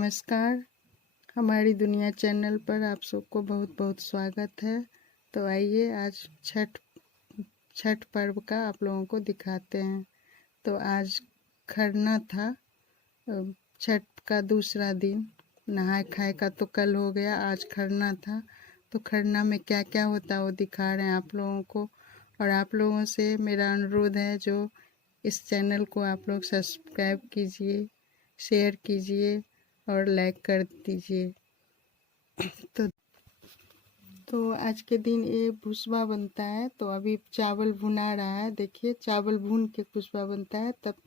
नमस्कार। हमारी दुनिया चैनल पर आप सबको बहुत बहुत स्वागत है। तो आइए आज छठ पर्व का आप लोगों को दिखाते हैं। तो आज खरना था, छठ का दूसरा दिन। नहाय खाए का तो कल हो गया, आज खरना था। तो खरना में क्या क्या होता है वो दिखा रहे हैं आप लोगों को। और आप लोगों से मेरा अनुरोध है, जो इस चैनल को आप लोग सब्सक्राइब कीजिए, शेयर कीजिए और लाइक कर दीजिए। तो आज के दिन ये भुसबा बनता है। तो अभी चावल भुना रहा है। देखिए, चावल भून के भुसबा बनता है। तब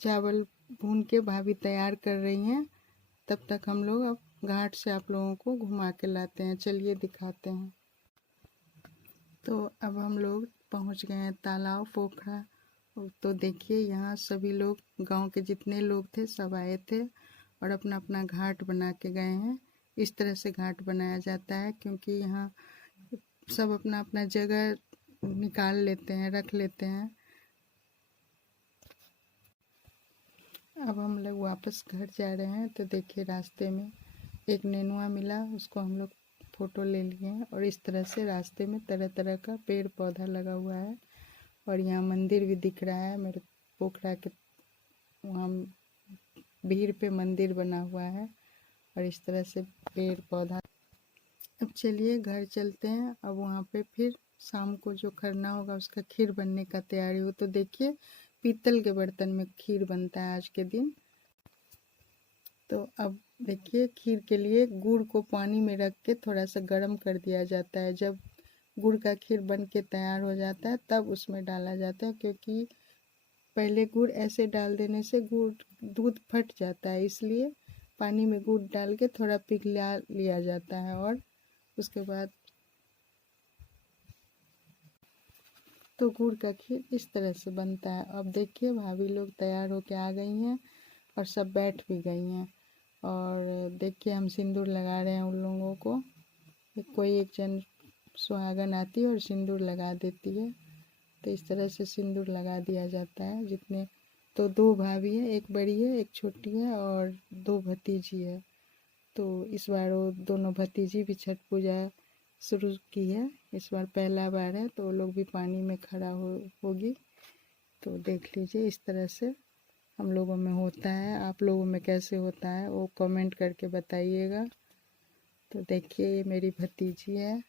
चावल भून के भाभी तैयार कर रही हैं। तब तक हम लोग अब घाट से आप लोगों को घुमा के लाते हैं। चलिए दिखाते हैं। तो अब हम लोग पहुंच गए हैं तालाब पोखरा। तो देखिए, यहाँ सभी लोग, गांव के जितने लोग थे सब आए थे और अपना अपना घाट बना के गए हैं। इस तरह से घाट बनाया जाता है क्योंकि यहाँ सब अपना अपना जगह निकाल लेते हैं, रख लेते हैं। अब हम लोग वापस घर जा रहे हैं। तो देखिए, रास्ते में एक नेनुआ मिला, उसको हम लोग फ़ोटो ले लिए हैं। और इस तरह से रास्ते में तरह तरह का पेड़ पौधा लगा हुआ है। और यहाँ मंदिर भी दिख रहा है। मेरे पोखरा के वहाँ भीड़ पे मंदिर बना हुआ है। और इस तरह से पेड़ पौधा। अब चलिए घर चलते हैं। अब वहाँ पे फिर शाम को जो खरना होगा उसका खीर बनने का तैयारी हो। तो देखिए, पीतल के बर्तन में खीर बनता है आज के दिन। तो अब देखिए, खीर के लिए गुड़ को पानी में रख के थोड़ा सा गर्म कर दिया जाता है। जब गुड़ का खीर बन के तैयार हो जाता है तब उसमें डाला जाता है, क्योंकि पहले गुड़ ऐसे डाल देने से गुड़ दूध फट जाता है। इसलिए पानी में गुड़ डाल के थोड़ा पिघला लिया जाता है। और उसके बाद तो गुड़ का खीर इस तरह से बनता है। अब देखिए, भाभी लोग तैयार होके आ गई हैं और सब बैठ भी गई हैं। और देखिए, हम सिंदूर लगा रहे हैं उन लोगों को। कोई एक जन सुहागन आती है और सिंदूर लगा देती है। तो इस तरह से सिंदूर लगा दिया जाता है। जितने तो दो भाभी है, एक बड़ी है एक छोटी है और दो भतीजी है। तो इस बार वो दोनों भतीजी भी छठ पूजा शुरू की है। इस बार पहला बार है तो वो लोग भी पानी में खड़ा होगी। तो देख लीजिए, इस तरह से हम लोगों में होता है। आप लोगों में कैसे होता है वो कमेंट करके बताइएगा। तो देखिए, ये मेरी भतीजी है।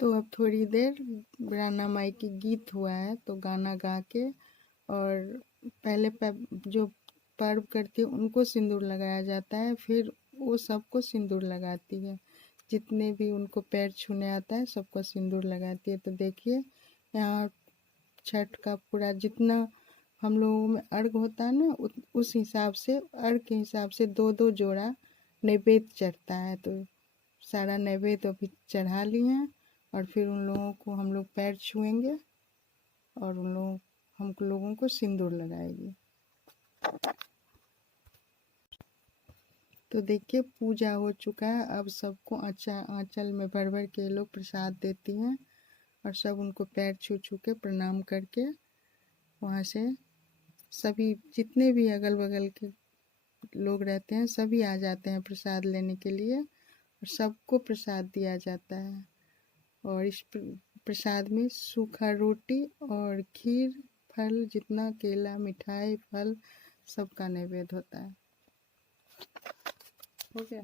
तो अब थोड़ी देर राना माई की गीत हुआ है, तो गाना गा के और पहले जो पर्व करती है उनको सिंदूर लगाया जाता है। फिर वो सबको सिंदूर लगाती है। जितने भी उनको पैर छूने आता है सबको सिंदूर लगाती है। तो देखिए, यहाँ छठ का पूरा जितना हम लोगों में अर्घ होता है ना, उस हिसाब से अर्घ के हिसाब से दो दो जोड़ा नैवेद्य चढ़ता है। तो सारा नैवेद्य अभी चढ़ा लिए हैं और फिर उन लोगों को हम लोग पैर छुएंगे और हम लोगों को सिंदूर लगाएगी। तो देखिए, पूजा हो चुका है। अब सबको आंचल में भर भर के लोग प्रसाद देती हैं और सब उनको पैर छू छू के प्रणाम करके वहाँ से सभी जितने भी अगल बगल के लोग रहते हैं सभी आ जाते हैं प्रसाद लेने के लिए। और सबको प्रसाद दिया जाता है। और इस प्रसाद में सूखा रोटी और खीर, फल जितना केला, मिठाई, फल सबका नैवेद्य होता है। हो गया।